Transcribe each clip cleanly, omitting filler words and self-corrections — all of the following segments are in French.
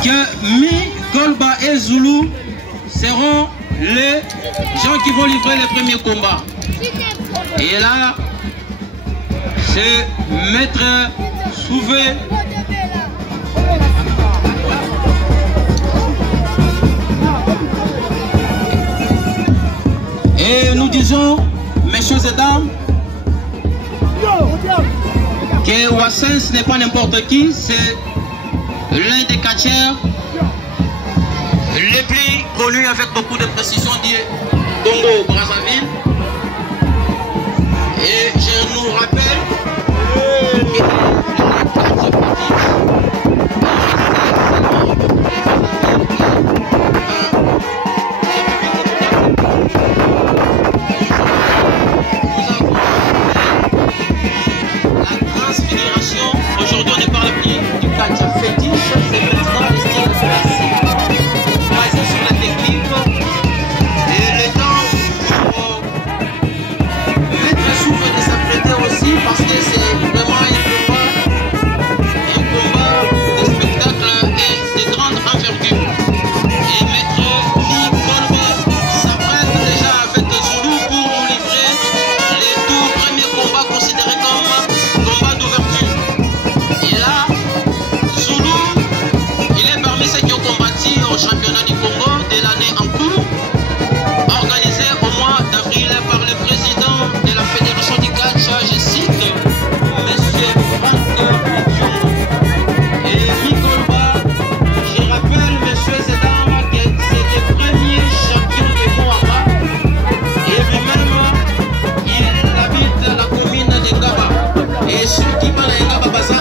que Mi, Golba et Zulu seront les gens qui vont livrer les premiers combats. Et là, c'est Maître Souvé. Et nous disons, messieurs et dames, que Wassin ce n'est pas n'importe qui, c'est l'un des catcheurs les plus connus avec beaucoup de précision du Congo Brazzaville. Et je nous rappelle que aujourd'hui on ne parle plus du catch fétiche, c'est maintenant le style classique, basé sur la technique et le temps pour mettre souffle de s'apprêter aussi parce que c'est vraiment un combat de spectacle et de grande envergure. Et Maître Golba s'apprête déjà avec Zulu pour nous livrer les tout premiers combats considérés comme combats d'ouverture. Et là, Zulu, il est parmi ceux qui ont combattu au championnat du Congo de l'année en cours, organisé au mois d'avril par le président de la fédération du catch, je cite, Monsieur Franck Diongo. Et Mi Golba, je rappelle, messieurs et dames, que c'est le premier champion de Moamba. Et lui-même, il habite la commune de Ngaba. Et ceux qui parlent de Ngaba Baza,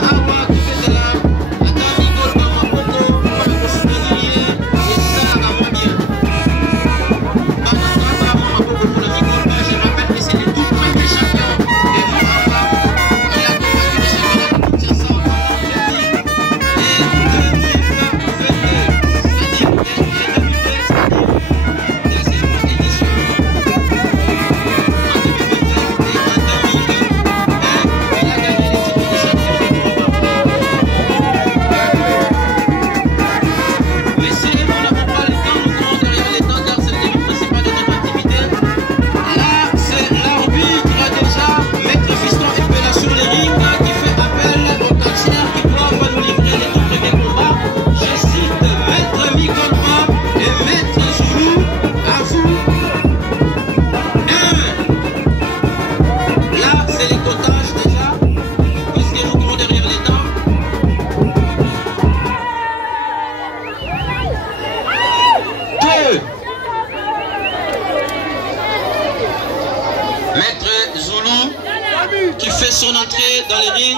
qui fait son entrée dans les rings.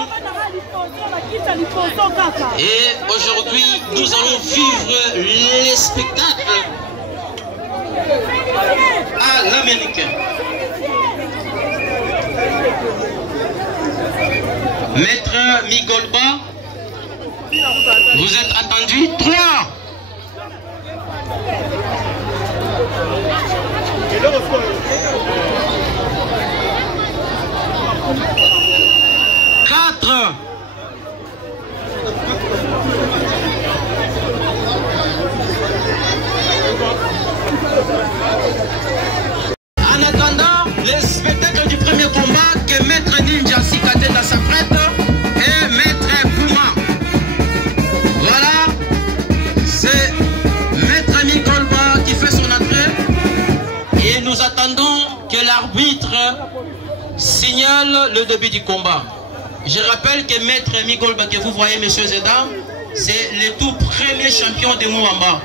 Et aujourd'hui, nous allons vivre les spectacles à l'américain. Maître Mi Golba, vous êtes attendu 3. En attendant, les spectacles du premier combat que Maître Ninja Sikatenda s'apprête et Maître Puma. Voilà, c'est Maître Mi Golba qui fait son entrée et nous attendons que l'arbitre signale le début du combat. Je rappelle que Maître Mi Golba que vous voyez, messieurs et dames, c'est le tout premier champion de Moamba.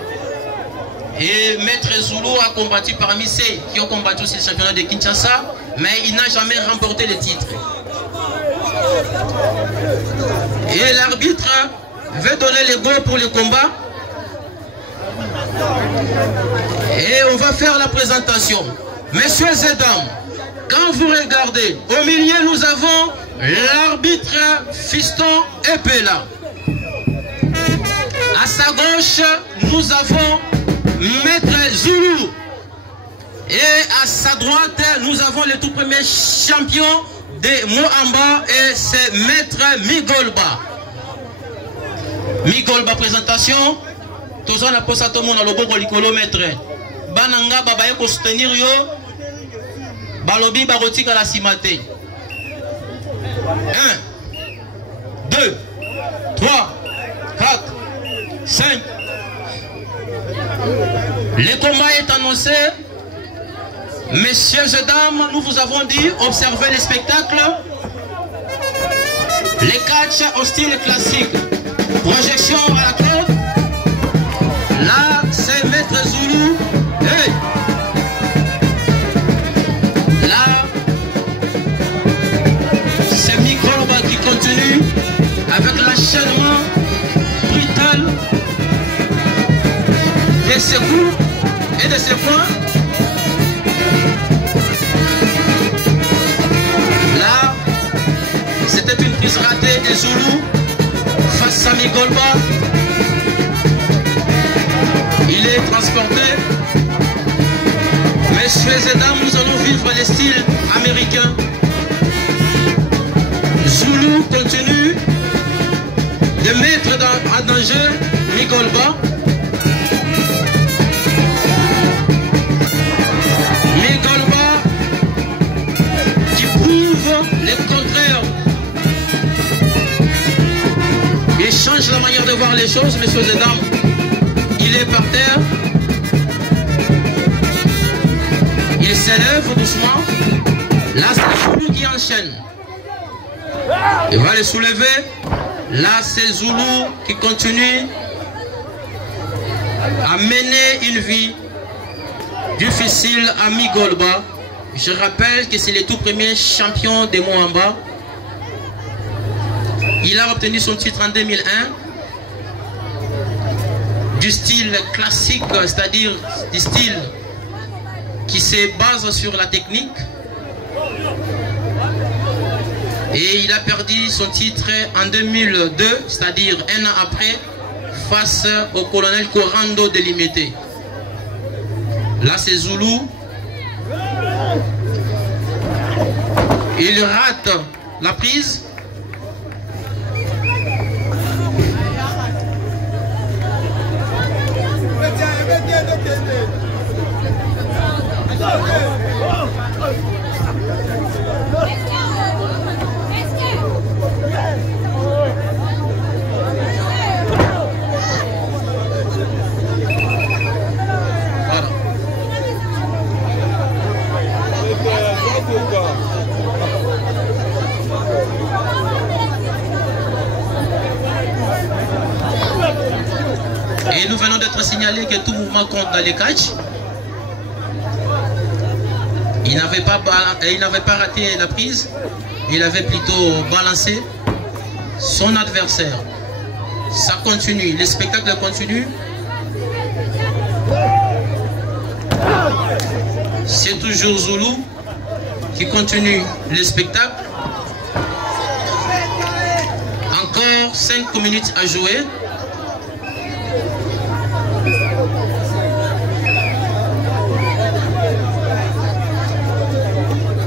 Et Maître Zulu a combattu parmi ceux qui ont combattu aussi le championnat de Kinshasa, mais il n'a jamais remporté le titre. Et l'arbitre veut donner le go pour le combat. Et on va faire la présentation. Messieurs et dames, quand vous regardez, au milieu nous avons l'arbitre Fiston Epela. À sa gauche, nous avons Maître Zulu. Et à sa droite, nous avons le tout premier champion de Moamba et c'est Maître Mi Golba. Mi Golba présentation. Toza na posa to mona loboko likolo maître. Bananga babaye ko soutenir yo. Balobi barotika la simate. 1 2 3 4 5. Le combat est annoncé. Messieurs et dames, nous vous avons dit, observez les spectacles. Les catchs au style classique. Projection à la corde. Là, c'est Maître Zulu. Hey. Là, c'est Mikoloba qui continue avec l'enchaînement brutal de ses coups et de ses points. Là, c'était une prise ratée des Zoulous face à Mikoloba. Il est transporté. Messieurs et dames, nous allons vivre les styles américains. Zoulou continue de mettre en danger Mikoloba. Mikoloba qui prouve le contraire. Il change la manière de voir les choses, messieurs et dames. Il est par terre. Il s'élève doucement. Là, c'est Zoulou qui enchaîne. Il va le soulever. Là, c'est Zoulou qui continue à mener une vie difficile à Mikoloba. Je rappelle que c'est le tout premier champion de Moamba. Il a obtenu son titre en 2001. Du style classique, c'est-à-dire du style qui se base sur la technique. Et il a perdu son titre en 2002, c'est-à-dire un an après, face au colonel Corando de Limité. Là, c'est Zoulou. Il rate la prise. Et nous venons d'être signalés que tout mouvement compte dans les catchs. Il n'avait pas raté la prise, il avait plutôt balancé son adversaire. Ça continue, le spectacle continue. C'est toujours Zoulou qui continue le spectacle. Encore 5 minutes à jouer.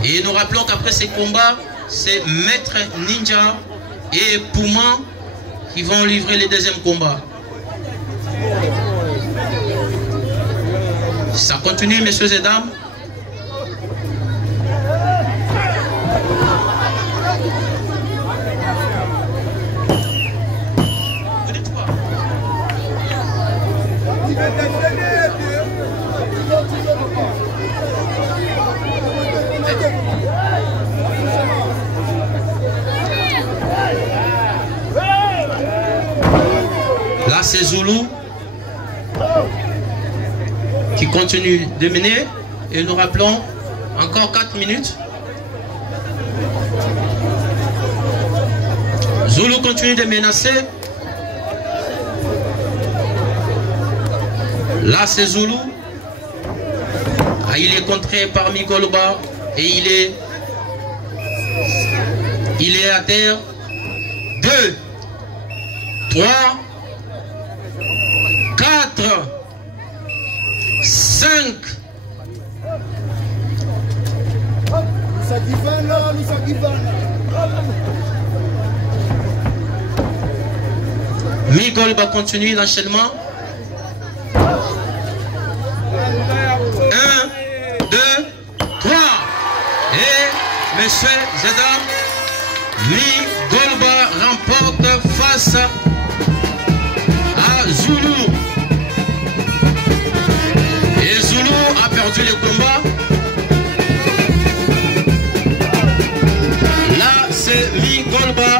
Et nous rappelons qu'après ces combats, c'est Maître Ninja et Pouma qui vont livrer les deuxièmes combats. Ça continue, messieurs et dames. Là, c'est Zoulou qui continue de mener. Et nous rappelons encore 4 minutes. Zoulou continue de menacer. Là, c'est Zoulou. Ah, il est contré par Mikoloba et il est à terre. 2, 3, 4, 5. Mikoloba continue l'enchaînement. 1, 2, 3. Et messieurs et dames, Mi Golba remporte face à Zulu. Et Zulu a perdu le combat. Là, c'est Mi Golba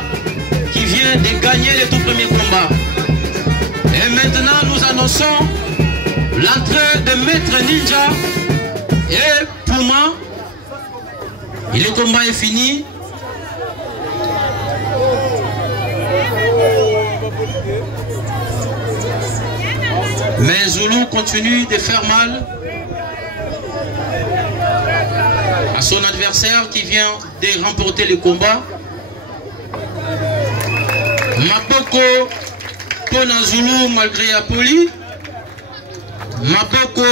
qui vient de gagner le tout premier combat. Et maintenant, nous annonçons l'entrée de Maître Ninja et Puma. Et le combat est fini. Mais Zulu continue de faire mal à son adversaire qui vient de remporter le combat. Maboko Pona Zulu malgré Apoli. Maboko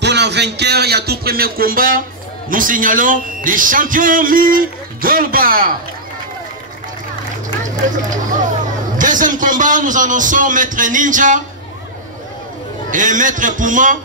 Pona vainqueur, il y a tout premier combat. Nous signalons les champions Mi Golba. Deuxième combat, nous annonçons Maître Ninja et Maître Puma.